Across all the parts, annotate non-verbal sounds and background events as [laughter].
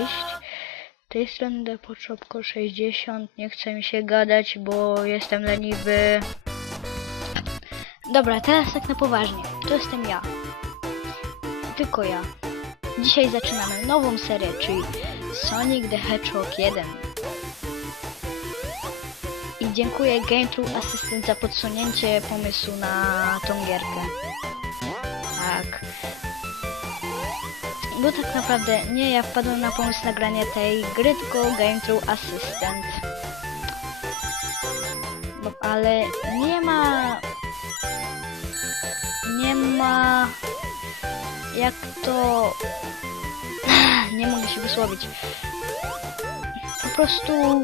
Cześć. Tej strony Depoczopko 60. Nie chce mi się gadać, bo jestem leniwy. Dobra, teraz tak na poważnie. To jestem ja. Tylko ja. Dzisiaj zaczynamy nową serię, czyli Sonic the Hedgehog 1. I dziękuję Game True Assistant za podsunięcie pomysłu na tą gierkę. Bo tak naprawdę nie ja wpadłem na pomysł nagrania tej gry, tylko Game True Assistant. Bo, ale nie ma... Nie ma... Jak to... [sighs] Nie mogę się wysłowić. Po prostu...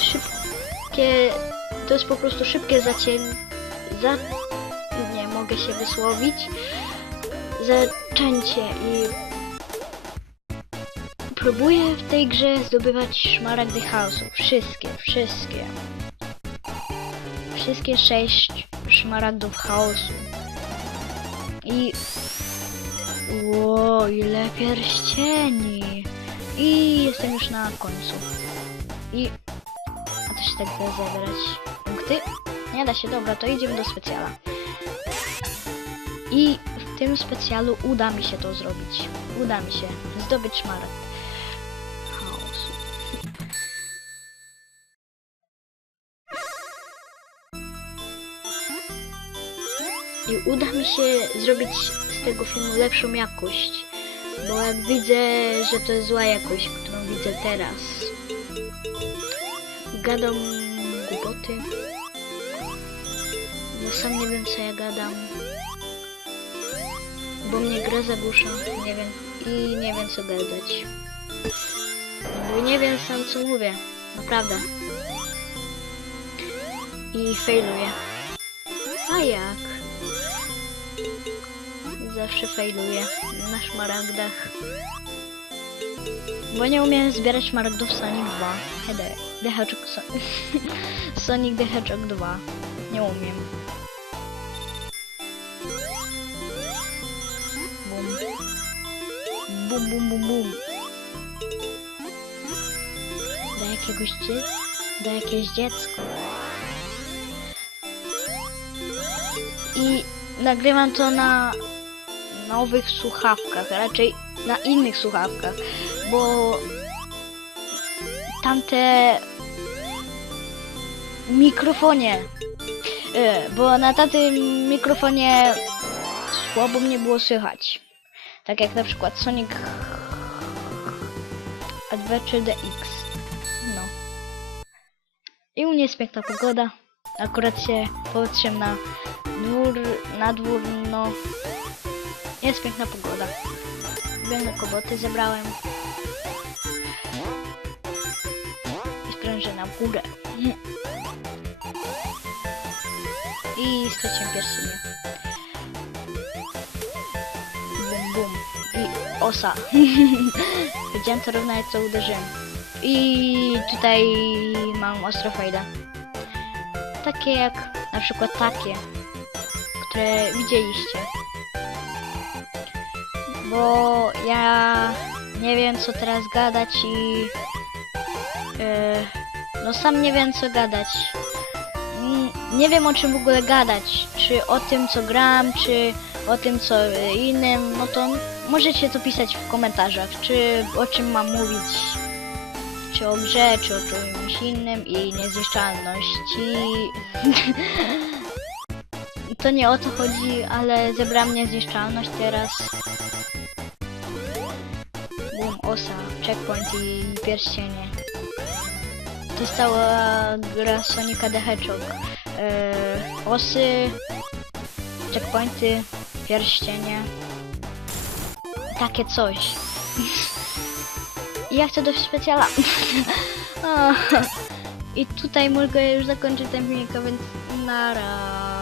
Szybkie... To jest po prostu szybkie zacięcie... Za... Nie mogę się wysłowić zaczęcie i próbuję w tej grze zdobywać szmaragdy chaosu. Wszystkie, wszystkie. Wszystkie sześć szmaragdów chaosu. I... Ło, ile pierścieni! I jestem już na końcu. I... A też tak da zabrać punkty? Nie da się, dobra, to idziemy do specjala. I w tym specjalu uda mi się to zrobić. Uda mi się zdobyć szmaragd. I uda mi się zrobić z tego filmu lepszą jakość. Bo jak widzę, że to jest zła jakość, którą widzę teraz. Gadam głupoty. Bo sam nie wiem co ja gadam bo mnie gra zagłusza, nie wiem, i nie wiem co gadać. Bo nie wiem sam co mówię, naprawdę. I failuję. A jak? Zawsze failuję na szmaragdach. Bo nie umiem zbierać szmaragdów Sonic 2. Hede, The Hedgehog so Sonic the Hedgehog 2. Nie umiem. Bum, bum, bum, bum. Do jakiegoś dzie... Do jakieś dziecko. I nagrywam to na nowych słuchawkach, raczej na innych słuchawkach, bo tamte mikrofonie, e, bo na tamtym mikrofonie słabo mnie było słychać. Tak jak na przykład Sonic Adventure DX. No. I u mnie jest piękna pogoda. Akurat się popatrzyłem na dwór, na dwór, no. Jest piękna pogoda. Białe koboty zebrałem. I sprężynę w górę. I straciłem pierścienie. Osa. [laughs] Widziałem to równo jak co uderzyłem. I tutaj mam ostro fajda. Takie jak na przykład takie, które widzieliście. Bo ja nie wiem co teraz gadać i yy, no sam nie wiem co gadać. Nie wiem o czym w ogóle gadać. Czy o tym co gram, czy o tym co innym, no to możecie to pisać w komentarzach, czy o czym mam mówić, czy o grze, czy o czymś innym i niezniszczalności. [laughs] to nie o to chodzi, ale zebrałam niezniszczalność teraz. Boom, osa, checkpoint i pierścienie. To gra Sonica the Hedgehog. Eee, osy, checkpointy, pierścienie. Takie coś. I ja chcę do specjala. [laughs] I tutaj mogę już zakończyć ten filmik, więc nara.